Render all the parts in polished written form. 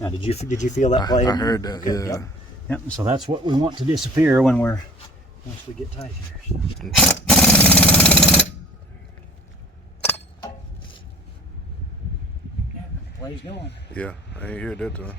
Now, did you feel that play? I heard that. Okay, Yeah. Yep. So that's what we want to disappear when once we get tight here. So. Yeah, the play's going. Yeah, I ain't hear that though.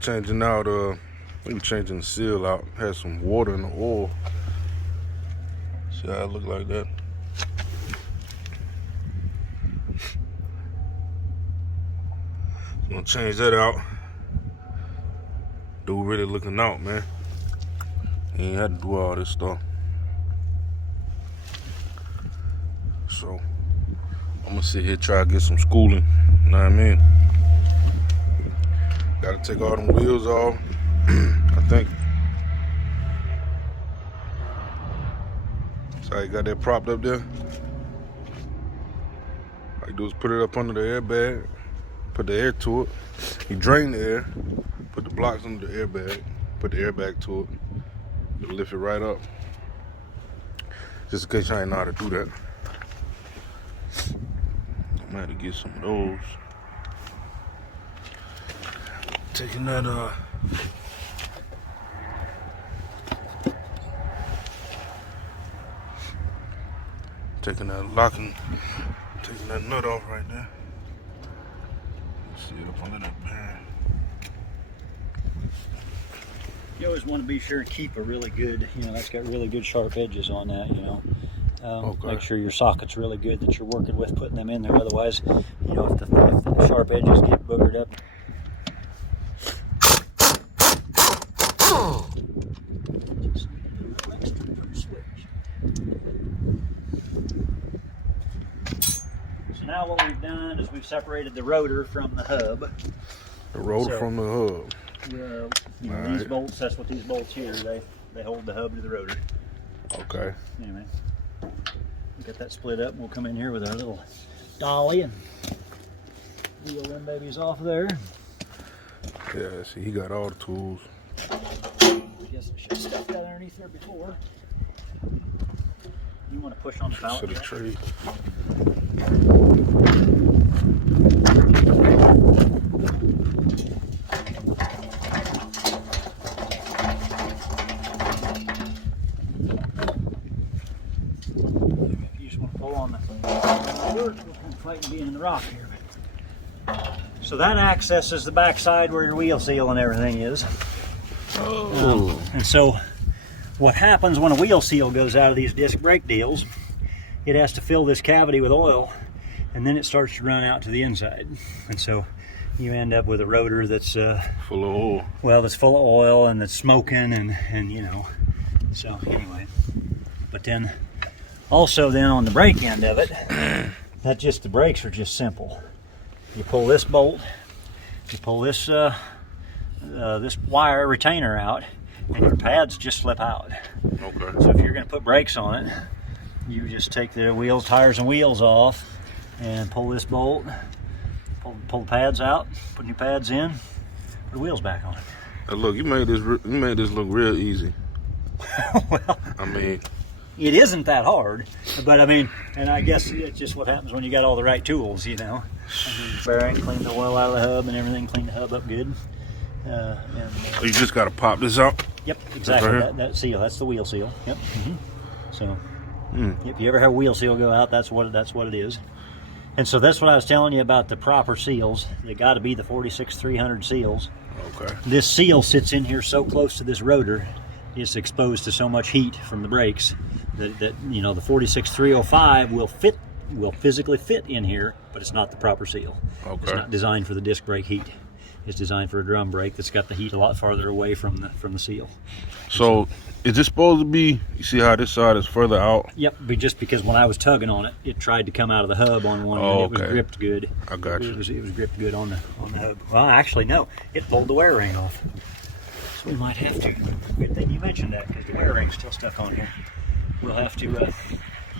Changing out, we changing the seal out. Had some water in the oil. See how it look like that? Gonna change that out. Dude really looking out, man. He ain't had to do all this stuff. So I'm gonna sit here try to get some schooling. You know what I mean? Gotta take all them wheels off. I think. So you got that propped up there. All you do is put it up under the airbag, put the air to it. You drain the air, put the blocks under the airbag, put the airbag to it. It'll lift it right up. Just in case I ain't know how to do that. I'm gonna have to get some of those. Taking that locking, taking that nut off right there. See it up under that pan. You always want to be sure and keep a really good, that's got really good sharp edges on that, Okay. Make sure your socket's really good that you're working with putting them in there. Otherwise, if the sharp edges get boogered up. Now what we've done is we've separated the rotor from the hub. The rotor from the hub. These right. bolts, that's what these bolts here, they hold the hub to the rotor. Okay. Anyway, get that split up and we'll come in here with our little dolly and wheel them babies off there. Yeah, see, he got all the tools. I guess I should have stuck that underneath there before. You want to push on the pallet? To the tree. You just want to pull on the work, we'll fight being in the rock here. So that accesses the backside where your wheel seal and everything is. And so what happens when a wheel seal goes out of these disc brake deals, it has to fill this cavity with oil and then it starts to run out to the inside. And so you end up with a rotor that's full of oil. Well, that's full of oil and that's smoking and so anyway. But then also then on the brake end of it, the brakes are just simple. You pull this bolt, you pull this this wire retainer out, and your pads just slip out. Okay. So if you're going to put brakes on it, you just take the tires and wheels off, and pull this bolt, pull the pads out, put new pads in, put the wheels back on it. Now look, you made this look real easy. Well, I mean, it isn't that hard, but and I guess it's just what happens when you got all the right tools, Bearing, clean the oil out of the hub and everything, clean the hub up good. You just gotta pop this out. Yep, exactly. Right That seal, that's the wheel seal. Yep. So, if you ever have a wheel seal go out, that's what it is. And so that's what I was telling you about the proper seals. They got to be the 46-300 seals. Okay. This seal sits in here so close to this rotor, it's exposed to so much heat from the brakes that the 46-305 will physically fit in here, but it's not the proper seal. Okay. It's not designed for the disc brake heat. is designed for a drum brake that's got the heat a lot farther away from the seal. So is this supposed to be, you see how this side is further out? Yep, but just because when I was tugging on it, it tried to come out of the hub on one end. Oh, It was okay. gripped good. I got you. It was gripped good on the hub. Well, actually, no, it pulled the wear ring off. So we might have to. Good thing you mentioned that, because the wear ring's still stuck on here. We'll have to.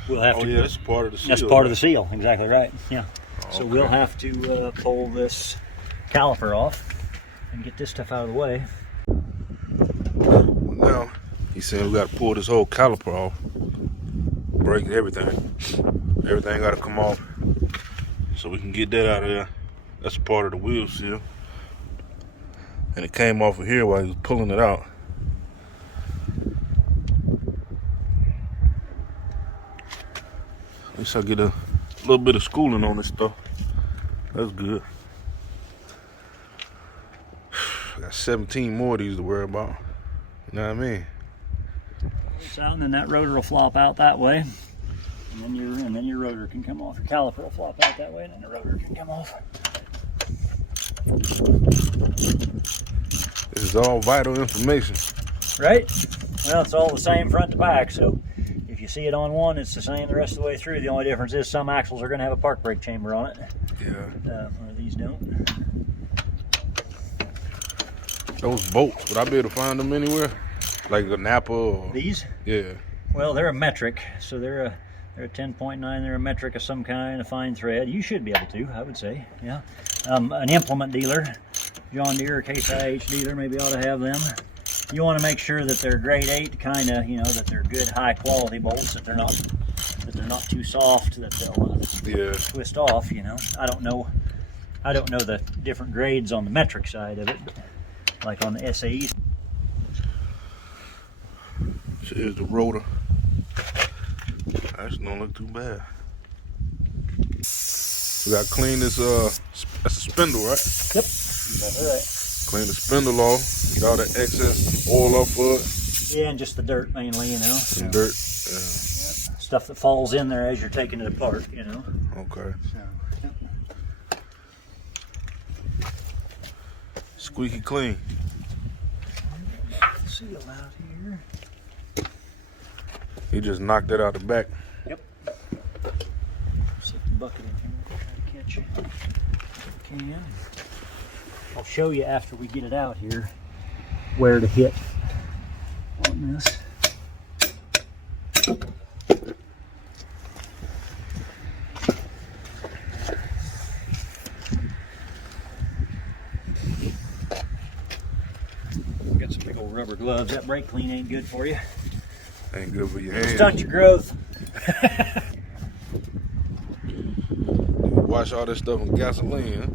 Oh yeah, that's part of the seal. That's part of the seal. Exactly right. Yeah. Oh, So okay. we'll have to pull this caliper off and get this stuff out of the way. Now, he's saying we got to pull this whole caliper off. Break everything. Everything got to come off so we can get that out of there. That's a part of the wheel seal. And it came off of here while he was pulling it out. At least I get a little bit of schooling on this stuff. That's good. I got 17 more of these to worry about. You know what I mean? It's out, and then that rotor will flop out that way, and then your rotor can come off. Your caliper will flop out that way, and then the rotor can come off. This is all vital information. Right? Well, it's all the same front to back, so if you see it on one, it's the same the rest of the way through. The only difference is some axles are going to have a park brake chamber on it. Yeah. Or these don't. Those bolts, would I be able to find them anywhere? Like a Napa or? These? Yeah. Well, they're a metric, so they're a 10.9. They're a metric of some kind, a fine thread. You should be able to, I would say. Yeah. An implement dealer, John Deere or Case IH dealer, maybe ought to have them. You want to make sure that they're grade 8, kind of, you know, that they're good, high quality bolts, that they're not too soft, that they'll twist off. You know, I don't know the different grades on the metric side of it, but like on the SAE. Here's the rotor. Actually don't look too bad. We gotta clean this, that's a spindle, right? Yep, that's right. Clean the spindle off, get all the excess oil off of it. Yeah, and just the dirt mainly, you know. Some dirt, yeah. Yep. Stuff that falls in there as you're taking it apart, you know. Okay. So, yep. Squeaky clean. Seal out here. He just knocked it out the back. Yep. Set the bucket in here. Try to catch it. If we can. I'll show you after we get it out here where to hit on this. Got some big old rubber gloves. That brake clean ain't good for you. Ain't good for your hands. Stunt your growth. Wash all this stuff in gasoline.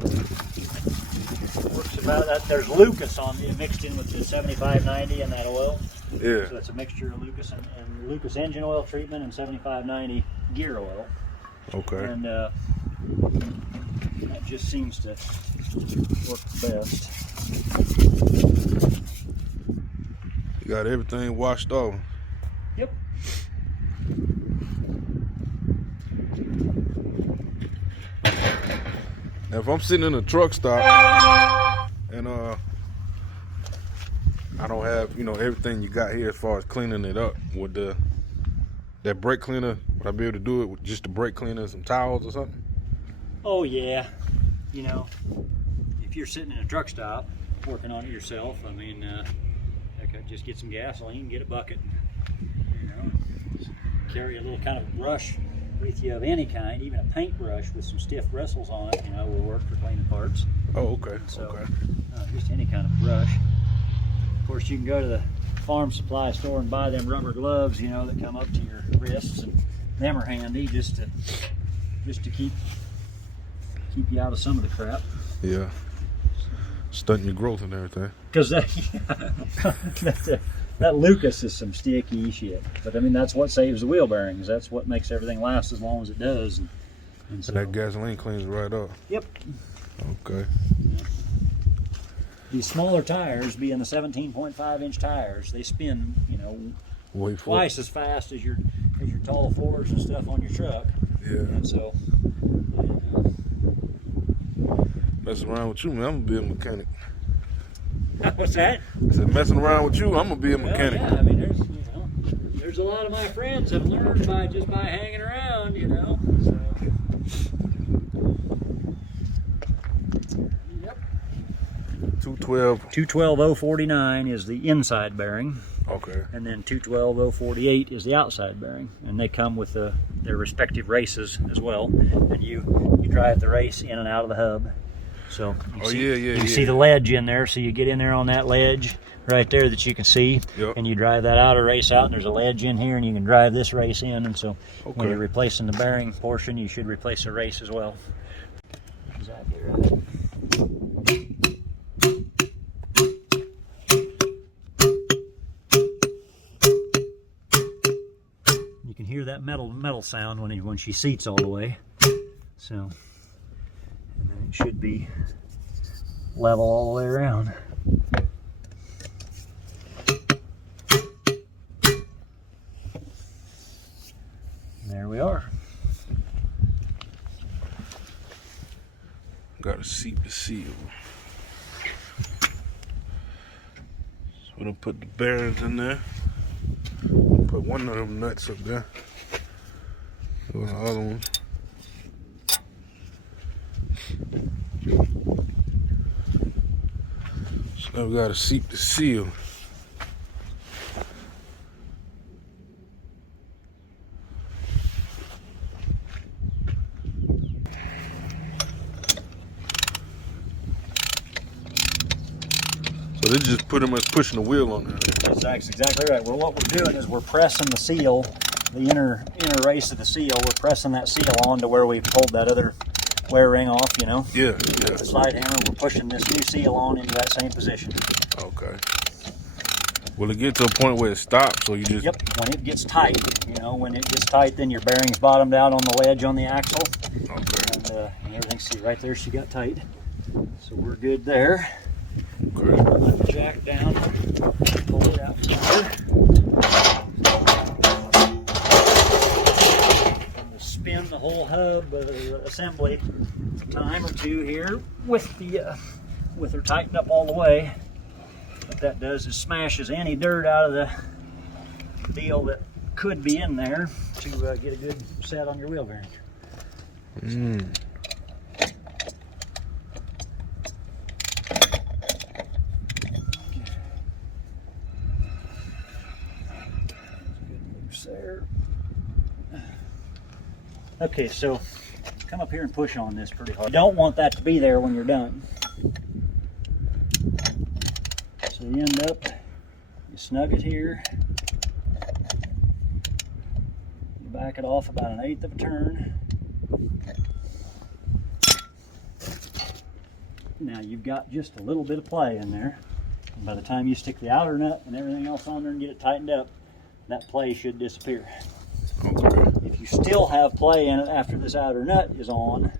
Works about that. There's Lucas on it mixed in with the 7590 and that oil. Yeah. So it's a mixture of Lucas and Lucas engine oil treatment and 7590 gear oil. Okay. And that just seems to work best. You got everything washed off. Yep. Now, if I'm sitting in a truck stop and I don't have, you know, everything you got here as far as cleaning it up with that brake cleaner, would I be able to do it with just the brake cleaner and some towels or something? Oh yeah. You know, if you're sitting in a truck stop working on it yourself, I mean, heck, just get some gasoline, get a bucket, you know, carry a little kind of brush with you of any kind, even a paintbrush with some stiff bristles on it, you know, will work for cleaning parts. Oh, okay. So, Okay. just any kind of brush. Of course, you can go to the farm supply store and buy them rubber gloves, you know, that come up to your wrists, and them are handy just to keep you out of some of the crap. Yeah. Stunting your growth and everything. Because that Lucas is some sticky shit. But I mean, that's what saves the wheel bearings. That's what makes everything last as long as it does. And so, And that gasoline cleans it right up. Yep. Okay. These smaller tires, being the 17.5-inch tires, they spin, you know, Wait for twice as fast as your tall fours and stuff on your truck. Yeah. And so, Mess around with you, man. I'm gonna be a mechanic. What's that? I said, messing around with you, I'm gonna be a Well, mechanic. yeah, I mean, there's a lot of my friends have learned by just by hanging around, you know. So. Yep. 212-049 is the inside bearing. Okay. And then 212-048 is the outside bearing, and they come with their respective races as well. And you drive the race in and out of the hub. So you see the ledge in there, so you get in there on that ledge right there that you can see, and you drive that outer race out, and there's a ledge in here, and you can drive this race in. And so when you're replacing the bearing portion, you should replace the race as well. Exactly right. You can hear that metal sound when she seats all the way. So, and then it should be level all the way around. There we are. Got to seat the seal. So we're gonna put the bearings in there. Put one of them nuts up there. Those are the other ones. So now we gotta seat the seal. So this is just pretty much pushing the wheel on there. That's exactly right. Well, what we're doing is we're pressing the seal, the inner race of the seal. We're pressing that seal on to where we pulled that other wear ring off, you know. Yeah. With the slide hammer, we're pushing this new seal on into that same position. Okay. Will it get to a point where it stops, or you just? Yep. When it gets tight, you know, when it gets tight, then your bearing's bottomed out on the ledge on the axle. Okay. And everything. See right there, she got tight. So we're good there. Okay. Let the jack down. Pull it out from there. And we'll spin the whole hub assembly a time or two here with her tightened up all the way. What that does is smashes any dirt out of the deal that could be in there to get a good set on your wheel bearing. There. Okay, so come up here and push on this pretty hard. You don't want that to be there when you're done. So you end up, you snug it here, you back it off about 1/8 of a turn. Now you've got just a little bit of play in there. And by the time you stick the outer nut and everything else on there and get it tightened up, that play should disappear. Okay. If you still have play in it after this outer nut is on,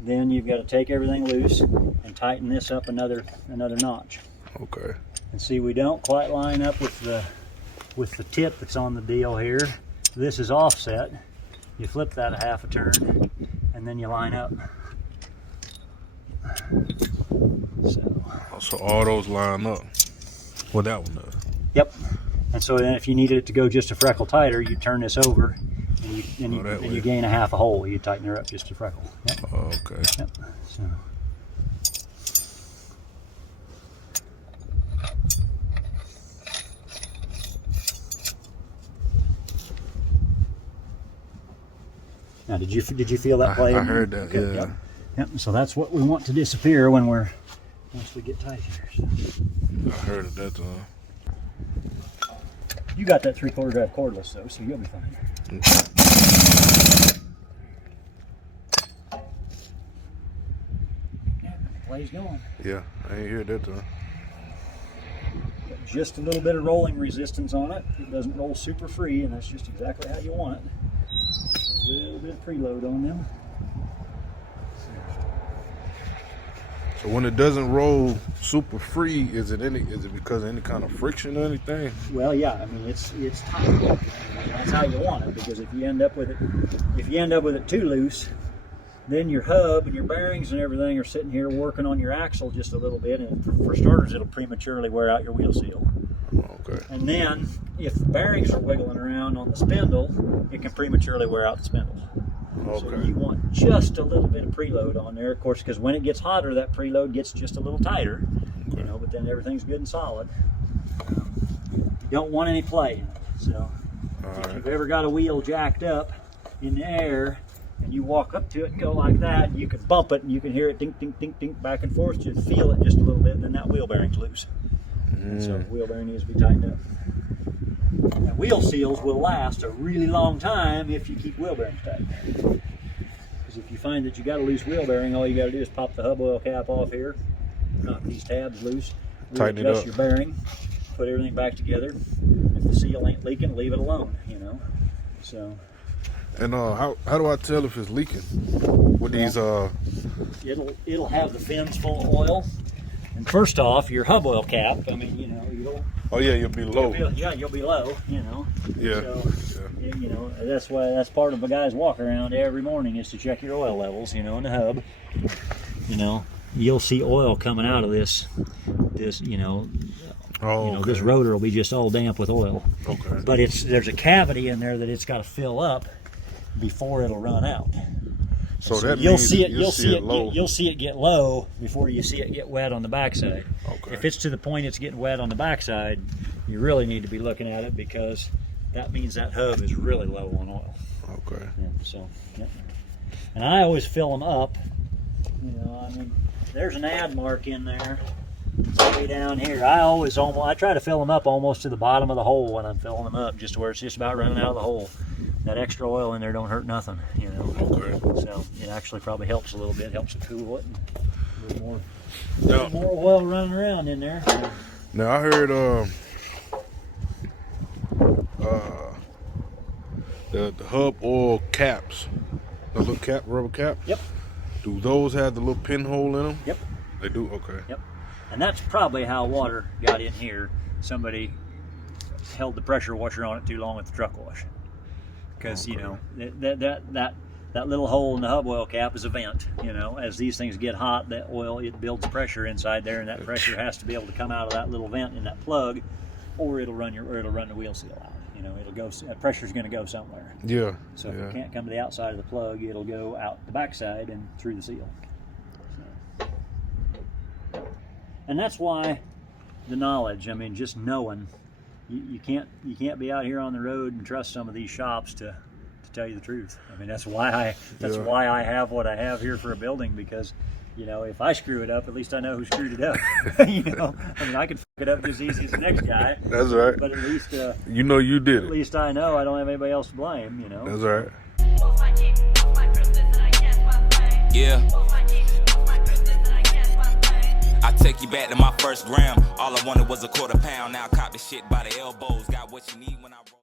then you've got to take everything loose and tighten this up another notch. Okay. And see, we don't quite line up with the tip that's on the deal here. This is offset. You flip that 1/2 a turn, and then you line up. So all those line up. Well, that one does. Yep. And so then if you needed it to go just a freckle tighter, you turn this over, and you gain 1/2 a hole. You tighten her up just a freckle. Yep. Oh, okay. Yep. So. Now, did you feel that play? I heard that. Okay, yeah. Yep. So that's what we want to disappear once we get tight here. So. I heard of that. You got that 3/4 drive cordless though, so you'll be fine. Okay. Yeah, the play's going. Yeah, I ain't heard that. Got just a little bit of rolling resistance on it. It doesn't roll super free, and that's just exactly how you want it. A little bit of preload on them. So when it doesn't roll super free, is it because of any kind of friction or anything? Well, yeah. I mean, it's tight. That's how you want it, because if you end up with it too loose, then your hub and your bearings and everything are sitting here working on your axle just a little bit, and for starters it'll prematurely wear out your wheel seal. Okay. And then if the bearings are wiggling around on the spindle, it can prematurely wear out the spindle. Okay. So you want just a little bit of preload on there, of course, because when it gets hotter, that preload gets just a little tighter, you know, but then everything's good and solid. You don't want any play in it. So if you've ever got a wheel jacked up in the air and you walk up to it and go like that, you can bump it and you can hear it dink, dink, dink, dink back and forth. You feel it just a little bit, and then that wheel bearing's loose. And so the wheel bearing needs to be tightened up. Now, wheel seals will last a really long time if you keep wheel bearings tight. Because if you find that you got a loose wheel bearing, all you got to do is pop the hub oil cap off here, knock these tabs loose, tighten it readjust up, your bearing, put everything back together. If the seal ain't leaking, leave it alone, you know. So. And how do I tell if it's leaking with these? It'll have the fins full of oil. And first off, your hub oil cap, I mean, you know, Oh yeah, you'll be low. You'll be low, you know. Yeah. So, you know, that's part of a guy's walk around every morning is to check your oil levels, you know, in the hub. You know, you'll see oil coming out of this, you know. Oh, you know, this rotor will be just all damp with oil. Okay. But there's a cavity in there that it's got to fill up before it'll run out. So that you'll means see it low. you'll see it get low before you see it get wet on the backside. Okay. If it's to the point it's getting wet on the backside, you really need to be looking at it, because that means that hub is really low on oil. Okay. Yeah, so, yeah. And I always fill them up. You know, I mean, there's an ad mark in there. Way down here, I try to fill them up almost to the bottom of the hole when I'm filling them up, just to where it's just about running out of the hole. That extra oil in there don't hurt nothing, you know. Okay. So it actually probably helps a little bit, helps it cool it, and a little more oil running around in there. Now I heard the hub oil caps, the little cap, rubber cap. Yep. Do those have the little pinhole in them? Yep. They do. Okay. Yep. And that's probably how water got in here. Somebody held the pressure washer on it too long with the truck wash. Because you know that little hole in the hub oil cap is a vent. You know, as these things get hot, that oil, it builds pressure inside there, and that pressure has to be able to come out of that little vent in that plug, or it'll run the wheel seal out. You know, it'll go. Pressure's going to go somewhere. Yeah. So if it can't come to the outside of the plug, it'll go out the backside and through the seal. So. And that's why the knowledge. I mean, just knowing. You can't be out here on the road and trust some of these shops to tell you the truth. I mean, that's why I have what I have here for a building, because you know, if I screw it up, at least I know who screwed it up. You know, I mean, I could fuck it up just as easy as the next guy. That's right. But at least you know you did it. At least I know I don't have anybody else to blame. You know. That's right. Yeah. I take you back to my first gram. All I wanted was a quarter pound. Now I cop the shit by the elbows. Got what you need when I roll.